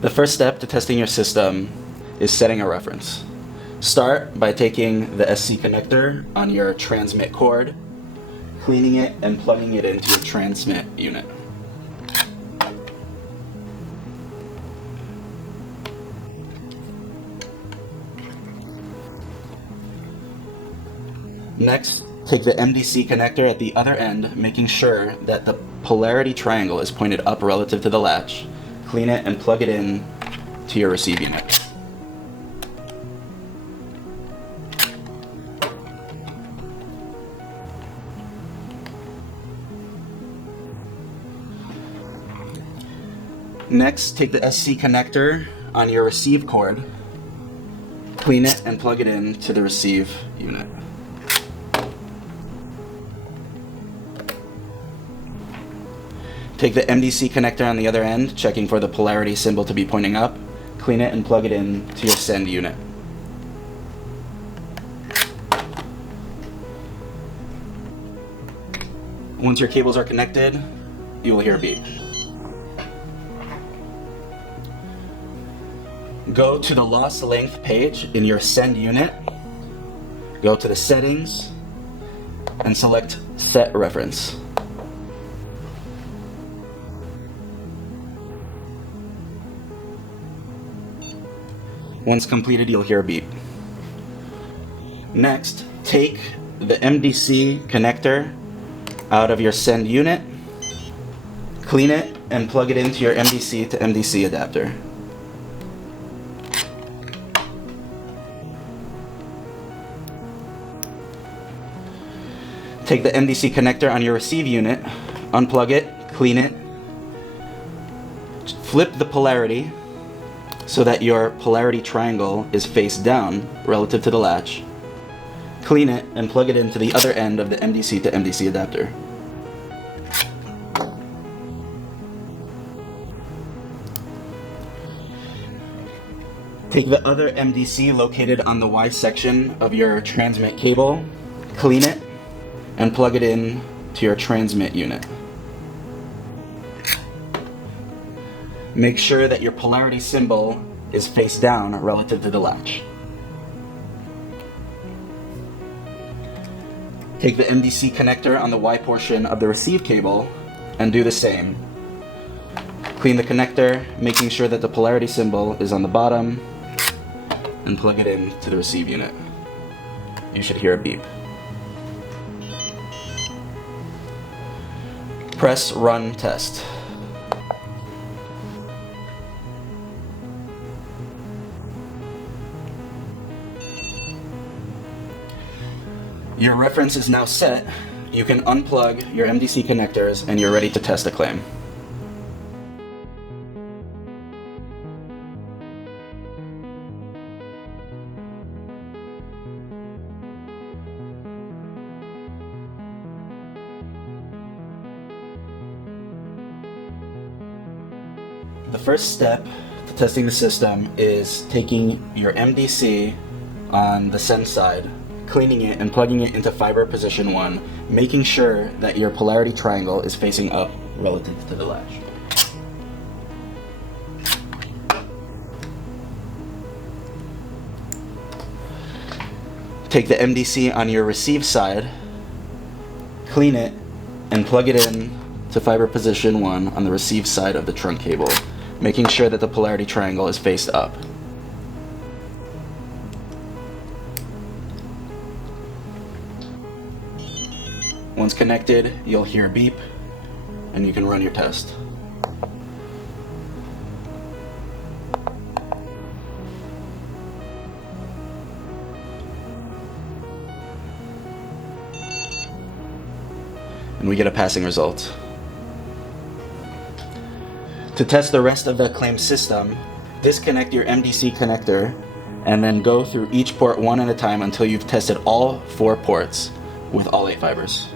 The first step to testing your system is setting a reference. Start by taking the SC connector on your transmit cord, cleaning it and plugging it into your transmit unit. Next, take the MDC connector at the other end, making sure that the polarity triangle is pointed up relative to the latch. Clean it and plug it in to your receive unit. Next, take the SC connector on your receive cord, clean it and plug it in to the receive unit. Take the MDC connector on the other end, checking for the polarity symbol to be pointing up. Clean it and plug it in to your send unit. Once your cables are connected, you will hear a beep. Go to the loss length page in your send unit, go to the settings, and select set reference. Once completed, you'll hear a beep. Next, take the MDC connector out of your send unit, clean it, and plug it into your MDC to MDC adapter. Take the MDC connector on your receive unit, unplug it, clean it, flip the polarity so that your polarity triangle is face down relative to the latch. Clean it and plug it into the other end of the MDC to MDC adapter. Take the other MDC located on the Y section of your transmit cable, clean it, and plug it in to your transmit unit. Make sure that your polarity symbol is face down relative to the latch. Take the MDC connector on the Y portion of the receive cable and do the same. Clean the connector, making sure that the polarity symbol is on the bottom, and plug it in to the receive unit. You should hear a beep. Press Run Test. Your reference is now set. You can unplug your MDC connectors and you're ready to test a claim. The first step to testing the system is taking your MDC on the send side, cleaning it and plugging it into fiber position 1, making sure that your polarity triangle is facing up relative to the latch. Take the MDC on your receive side, clean it, and plug it in to fiber position 1 on the receive side of the trunk cable, making sure that the polarity triangle is faced up. Once connected, you'll hear a beep, and you can run your test. And we get a passing result. To test the rest of the claim system, disconnect your MDC connector and then go through each port one at a time until you've tested all 4 ports with all 8 fibers.